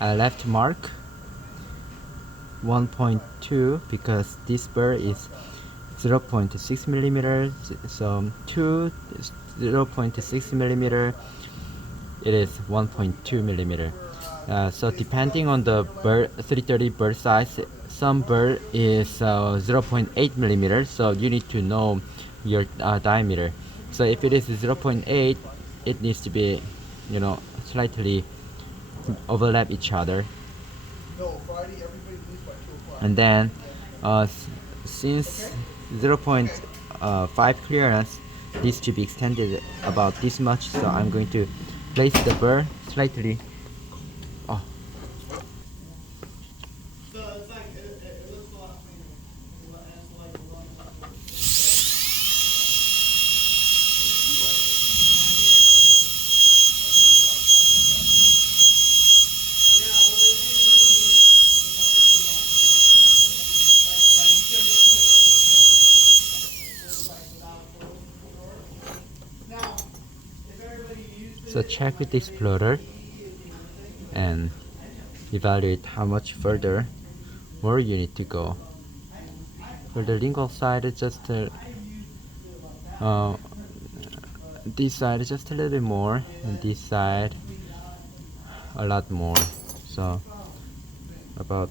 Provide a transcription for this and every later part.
left mark 1.2 because this burr is 0.6 millimeters, so 2 is 0.6 millimeter, it is 1.2 millimeter. So depending on the bird 330 bird size, some bird is 0.8 millimeters, so you need to know your diameter. So if it is 0.8, it needs to be, slightly overlap each other. And then since 0.5 clearance needs to be extended about this much, so I'm going to place the burr slightly. Oh. So check with the explorer and evaluate how much further more you need to go. For the lingual side, it's just this side is just a little bit more, and this side a lot more. So about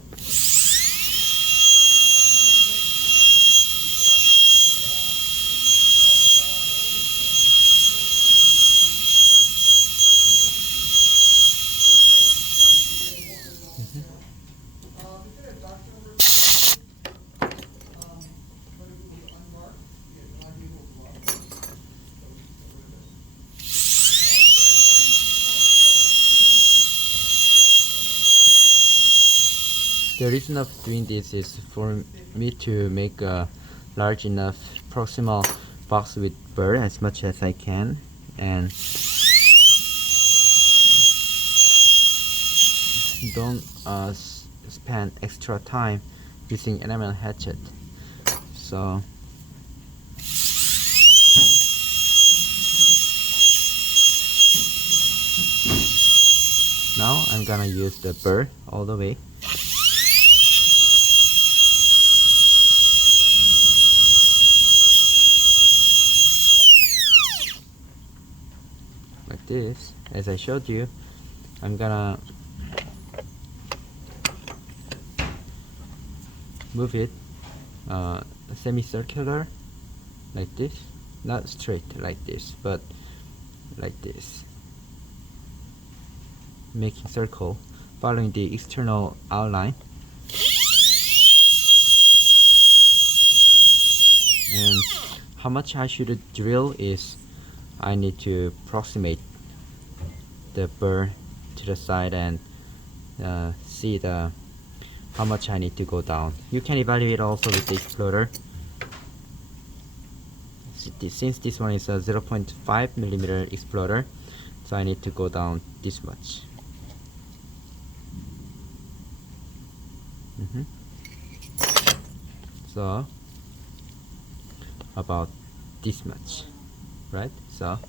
the reason of doing this is for me to make a large enough proximal box with burr as much as I can, and don't spend extra time using enamel hatchet. So now I'm gonna use the burr all the way. Like this, as I showed you. I'm gonna move it semicircular like this, not straight like this, but like this, making circle following the external outline. And how much I should drill is I need to approximate the burr to the side and see how much I need to go down. You can evaluate also with the explorer. Since this one is a 0.5 millimeter explorer, so I need to go down this much. So about this much, right? So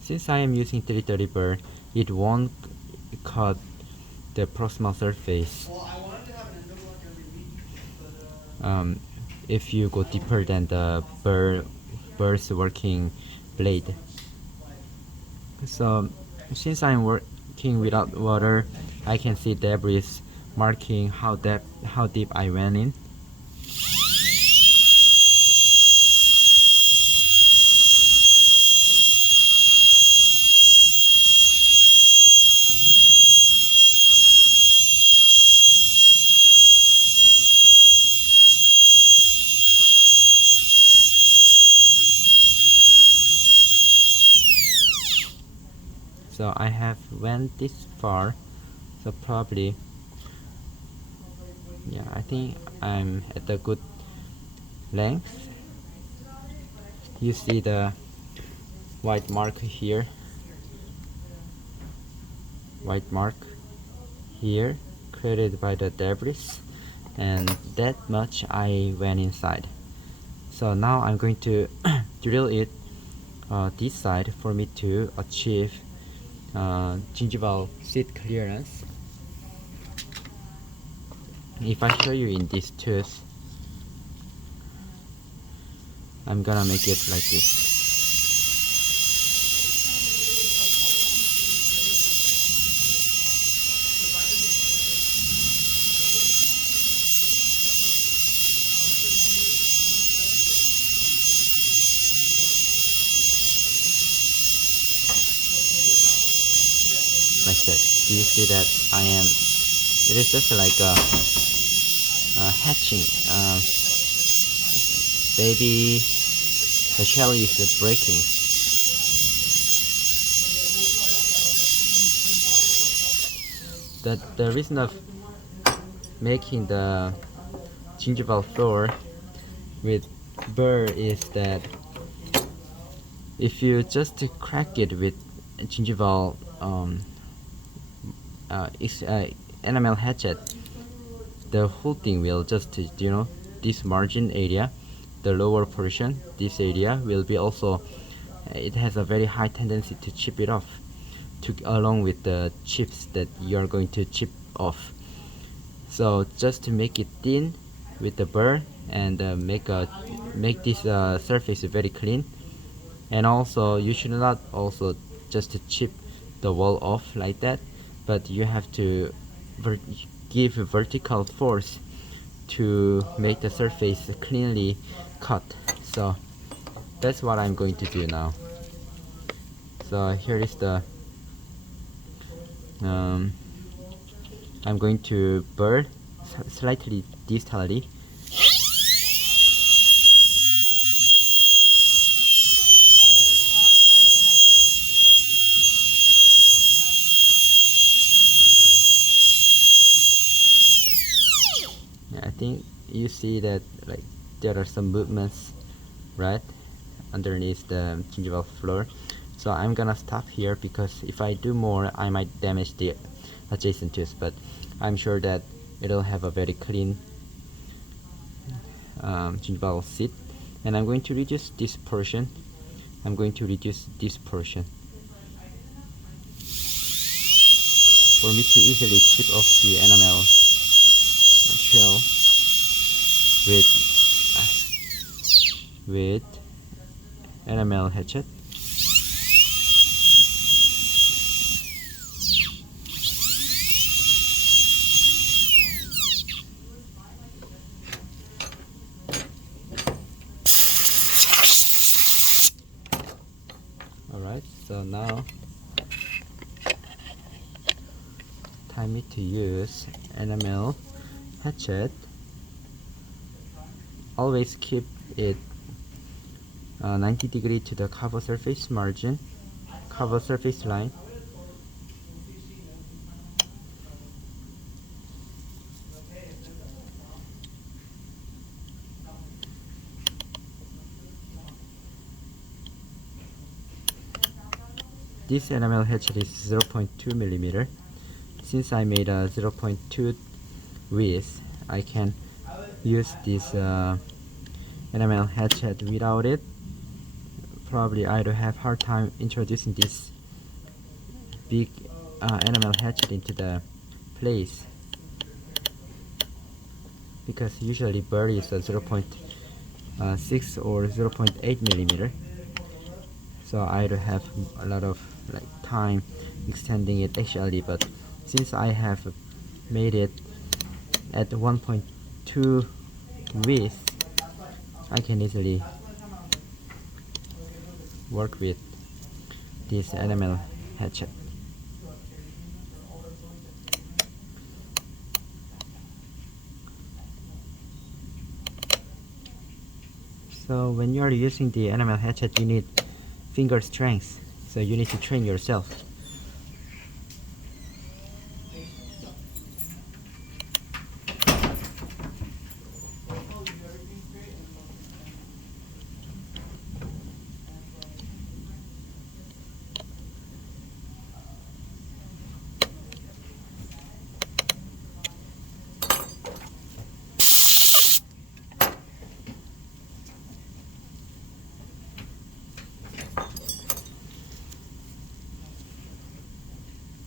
since I am using 330 burr, it won't cut the proximal surface if you go deeper than the burr's working blade. So since I'm working without water, I can see debris marking how deep I went in. So I have went this far, so probably, yeah, I think I'm at a good length. You see the white mark here, white mark here created by the debris, and that much I went inside. So now I'm going to drill it this side for me to achieve gingival seat clearance. If I show you in this tooth, I'm gonna make it like this. Like that. Do you see that it is just like a hatching. Baby, the shell is breaking. The reason of making the gingival floor with burr is that if you just crack it with gingival enamel hatchet, the whole thing will just, this margin area, the lower portion, this area will be also, it has a very high tendency to chip it off, along with the chips that you are going to chip off. So just to make it thin with the burr and make this surface very clean, and also you should not also just chip the wall off like that, but you have to give vertical force to make the surface cleanly cut. So that's what I'm going to do now. So here is the I'm going to burr slightly distally. I think you see that like there are some movements right underneath the gingival floor. So I'm gonna stop here, because if I do more I might damage the adjacent tooth, but I'm sure that it'll have a very clean gingival seat. And I'm going to reduce this portion. I'm going to reduce this portion for me to easily chip off the enamel shell with enamel hatchet. Alright, so now time me to use enamel hatchet. Always keep it 90 degrees to the cover surface margin, cover surface line. This enamel hatchet is 0.2 millimeter. Since I made a 0.2 width, I can use this enamel hatchet. Without it, probably I would have hard time introducing this big enamel hatchet into the place, because usually burr is a 0.6 or 0.8 millimeter. So I would have a lot of time extending it actually, but since I have made it at 1.2 width, I can easily work with this enamel hatchet. So when you are using the enamel hatchet, you need finger strength, so you need to train yourself.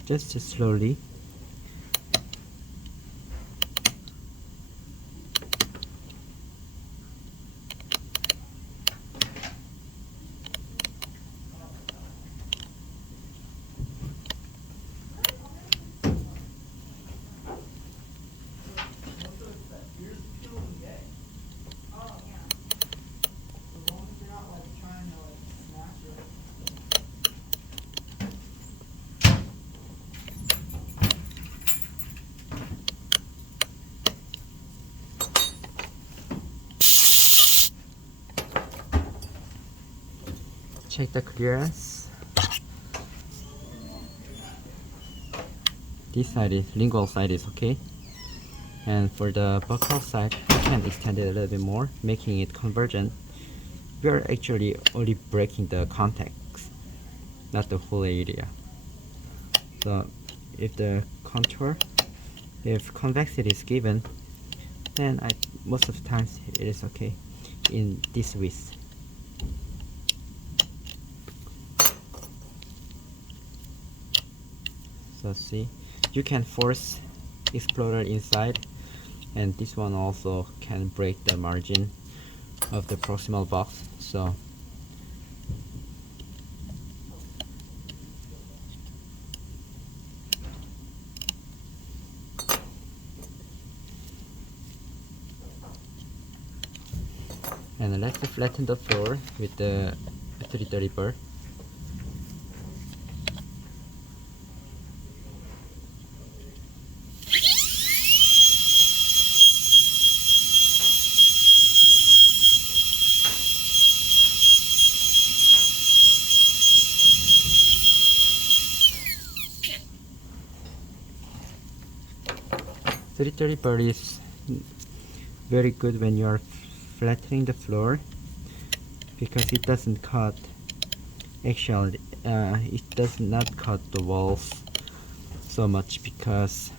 just slowly. Check the clearance. This side is lingual side is okay, and for the buccal side, we can extend it a little bit more, making it convergent. We are actually only breaking the contacts, not the whole area. So if the contour, if convexity is given, then most of the times it is okay in this width. So see, you can force explorer inside, and this one also can break the margin of the proximal box. So and let's flatten the floor with the 330 burr. Burr is very good when you are flattening the floor, because it doesn't cut, actually it does not cut the walls so much, because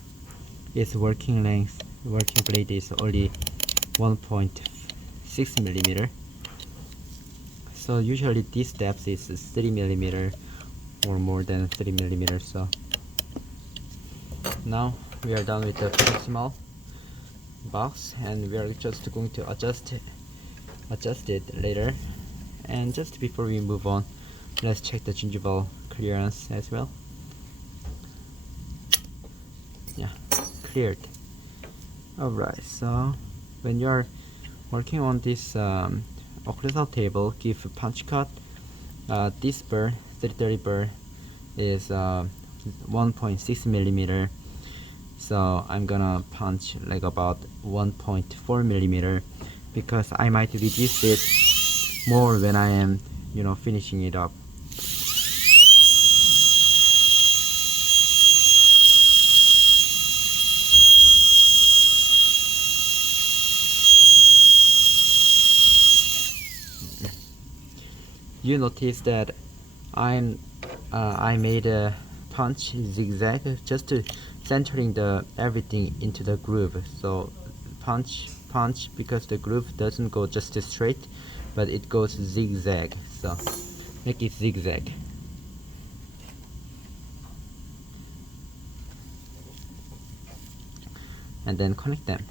its working blade is only 1.6 millimeter. So usually these depth is 3 millimeter or more than 3 millimeter. So now we are done with the proximal box, and we are just going to adjust it later. And just before we move on, let's check the gingival clearance as well. Yeah, cleared. Alright, so when you're working on this occlusal table, give a punch cut. This burr, 330 burr, is 1.6 millimeter. So I'm gonna punch like about 1.4 millimeter, because I might reduce it more when I am, finishing it up. You notice that I made a punch zigzag, just to centering the everything into the groove. So punch, because the groove doesn't go just straight, but it goes zigzag. So make it zigzag. And then connect them.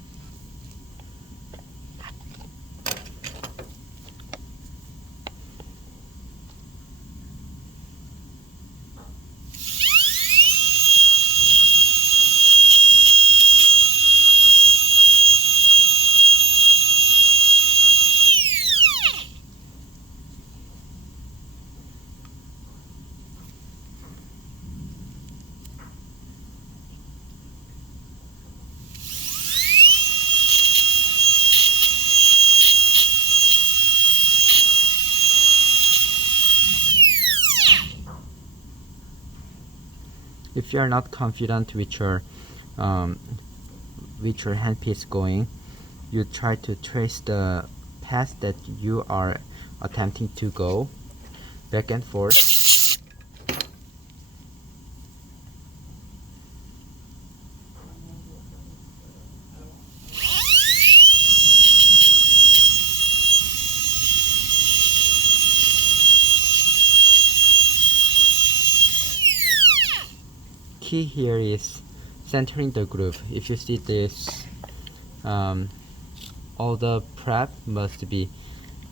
If you are not confident with your handpiece going, you try to trace the path that you are attempting to go back and forth. key here is centering the groove. If you see this, all the prep must be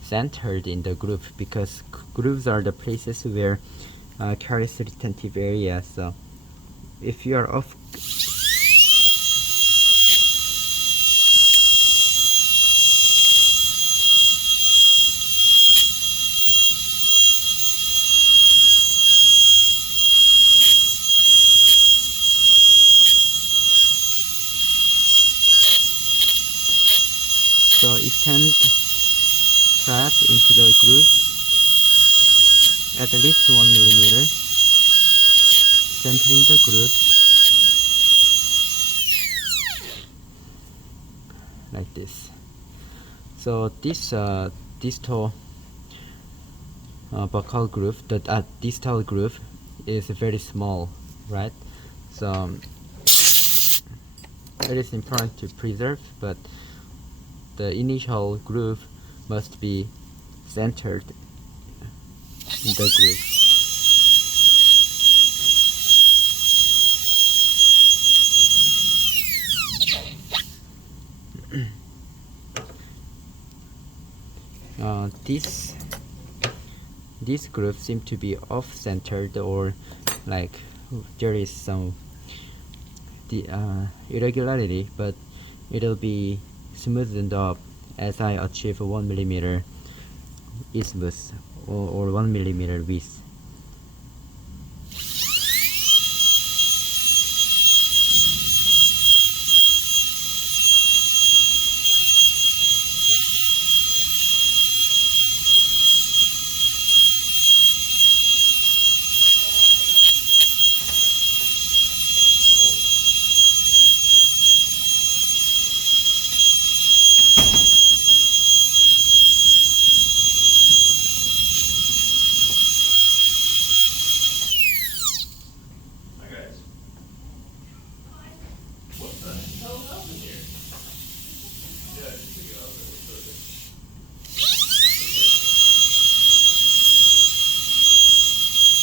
centered in the groove, because grooves are the places where caries retentive area. So if you are off, so it can prep into the groove at least 1 millimeter, centering the groove like this. So this distal buccal groove, the distal groove is very small, right? So it is important to preserve, but the initial groove must be centered in the groove. This groove seems to be off-centered, or like there is some irregularity, but it'll be smoothened up as I achieve 1 millimeter isthmus or 1 millimeter width.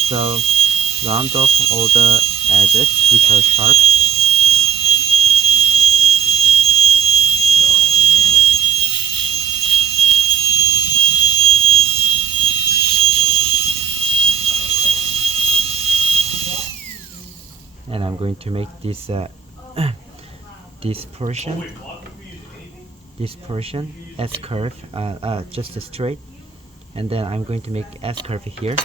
So round off all the edges which are sharp. And I'm going to make this this portion S curve, just straight, and then I'm going to make S curve here.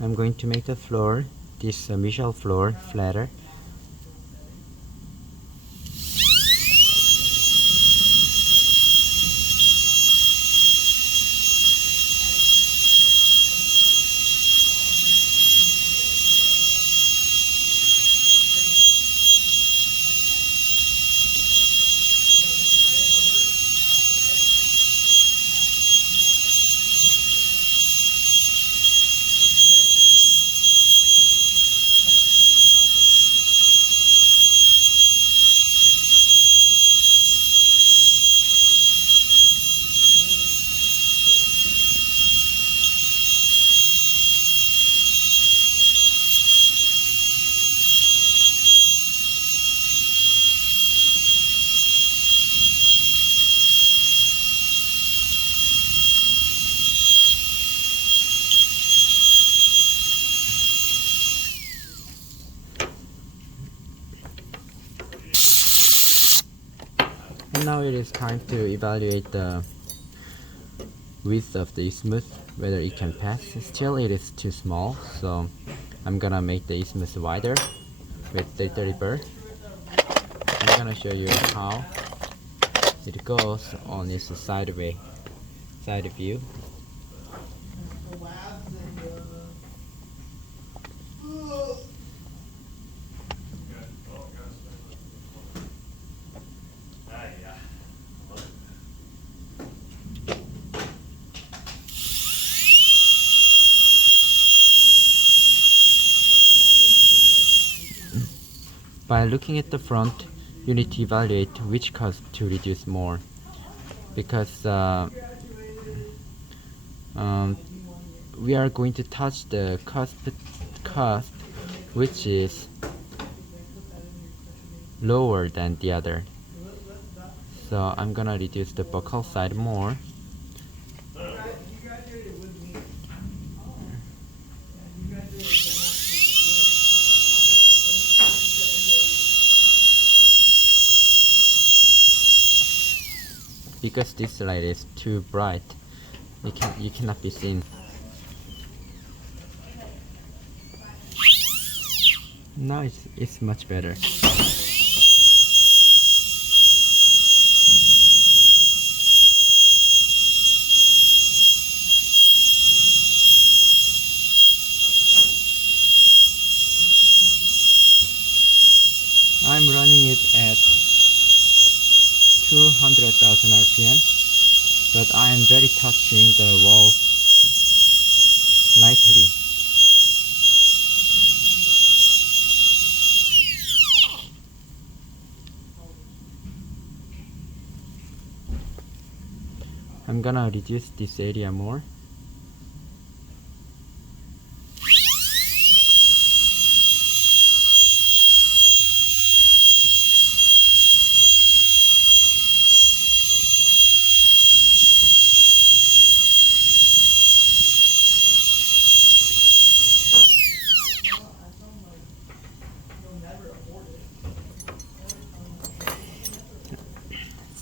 I'm going to make the floor, this mesial floor, flatter. And now it is time to evaluate the width of the isthmus, whether it can pass. Still it is too small, so I'm gonna make the isthmus wider with the 30 burr. I'm gonna show you how it goes on its side view. By looking at the front, you need to evaluate which cusp to reduce more, because we are going to touch the cusp which is lower than the other. So I'm gonna reduce the buccal side more. Because this light is too bright, you cannot be seen. Now it's much better. I'm running it at 200,000 RPM, but I am very touching the wall lightly. I'm gonna reduce this area more.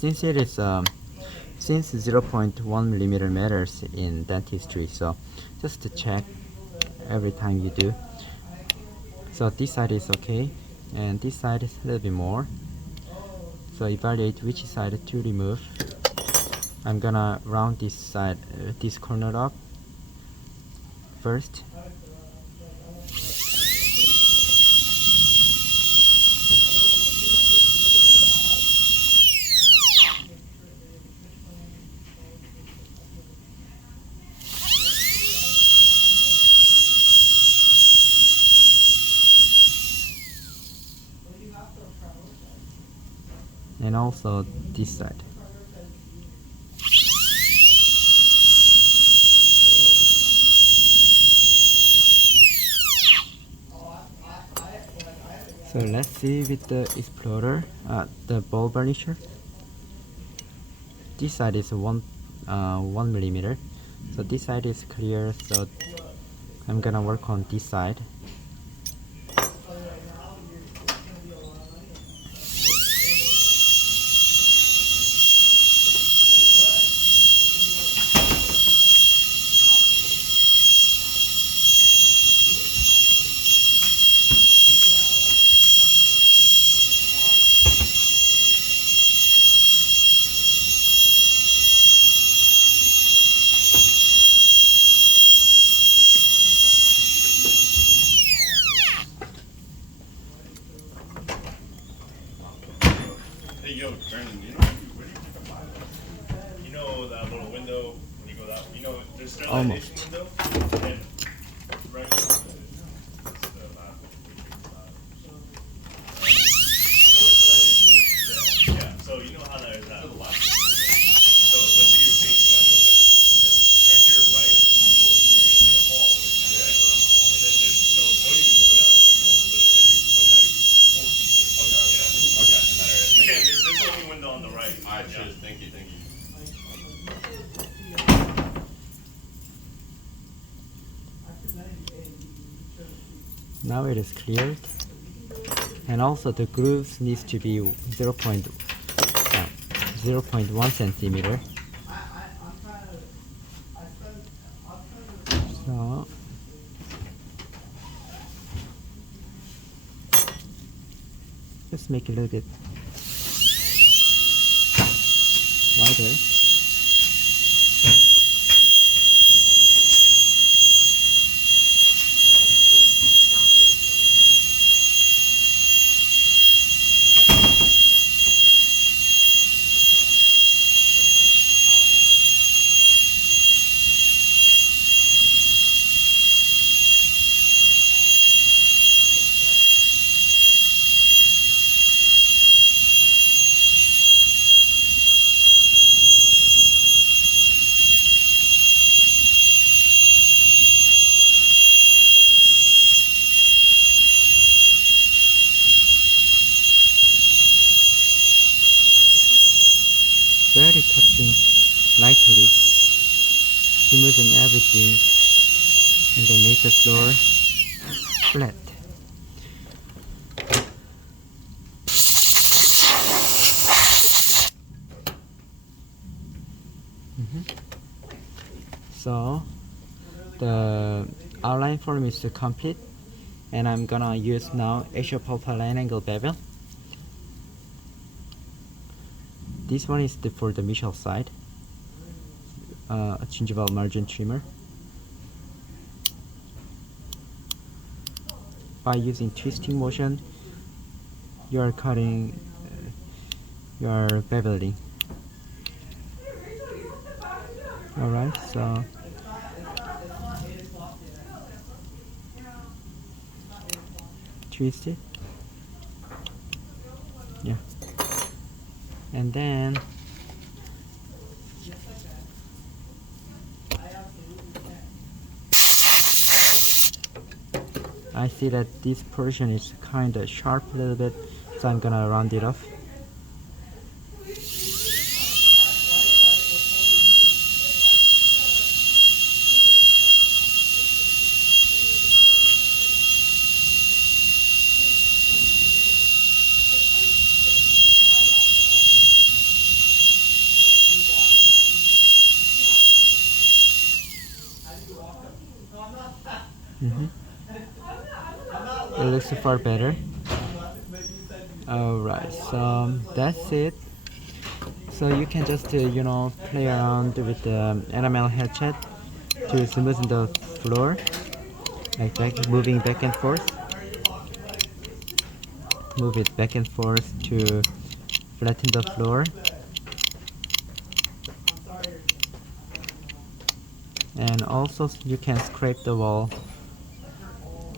Since it is since 0.1 millimeter matters in dentistry, so just to check every time you do. So this side is okay, and this side is a little bit more. So evaluate which side to remove. I'm gonna round this side, this corner up first. And also this side. So let's see with the explorer, the ball burnisher. This side is 1 millimeter, so this side is clear. So I'm gonna work on this side. Hey, yo, Brandon, you know that little window when you go that, there's sterilization window, and right behind it is the lab. Yeah. So you know how there's that lab. So let's say you're facing that window. Turn to your right. There's gonna be a hall. Right around the hall. And then there's don't even go down. It's gonna be like literally right here. Okay. 4 feet this way. Okay. Yeah. Okay. In that area. You can't miss. There's only window on the right. Alright, cheers. Thank you. Now it is cleared, and also the grooves needs to be 0.1 0.1 centimeter. So let's make it a little bit wider. Very touching lightly, smoothen everything, and then make the floor flat. So the outline form is complete, and I'm gonna use now axial-pulpal angle bevel. This one is for the mesial side, a gingival margin trimmer. By using twisting motion, you are cutting, you are beveling. Alright, so twist it. Yeah. And then I see that this portion is kind of sharp a little bit, so I'm gonna round it off. It looks far better. Alright, so that's it. So you can just play around with the enamel hatchet to smoothen the floor, like moving back and forth. Move it back and forth to flatten the floor. And also you can scrape the wall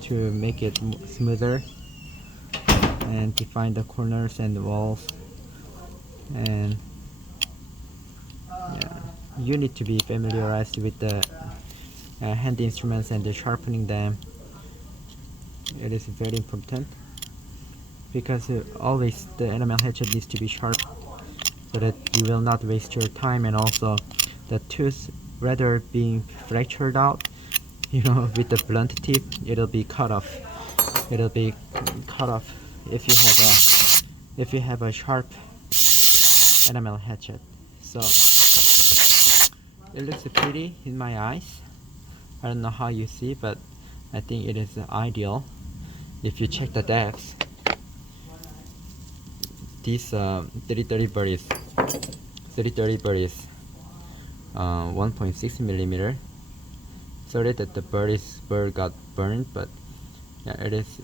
to make it smoother and define the corners and the walls. And yeah, you need to be familiarized with the hand instruments and the sharpening them. It is very important because always the enamel hatchet needs to be sharp so that you will not waste your time, and also the tooth, rather being fractured out, with the blunt tip, it'll be cut off. It'll be cut off if you have a sharp enamel hatchet. So it looks pretty in my eyes. I don't know how you see, but I think it is ideal. If you check the depths, this 3030 bird is 1.6 millimeter. Sorry that the bird got burned, but yeah, it is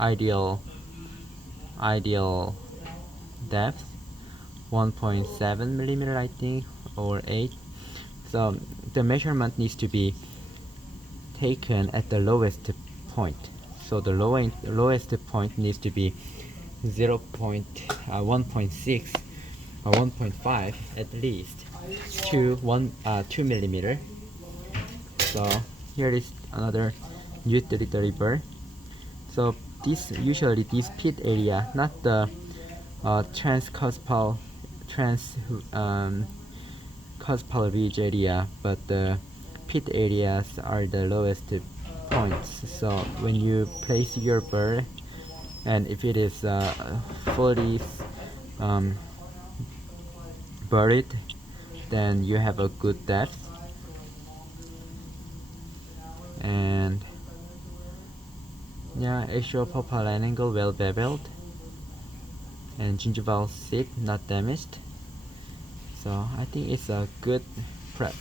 ideal depth, 1.7 millimeter I think, or 8. So the measurement needs to be taken at the lowest point. So the lowest point needs to be 1.6 or 1.5 at least to 2 millimeter. So here is another new territory bird. So usually this pit area, not the transcuspal ridge area, but the pit areas are the lowest points. So when you place your bird, and if it is fully buried, then you have a good depth. And yeah, axial pulpal angle well beveled, and gingival seat not damaged. So I think it's a good prep.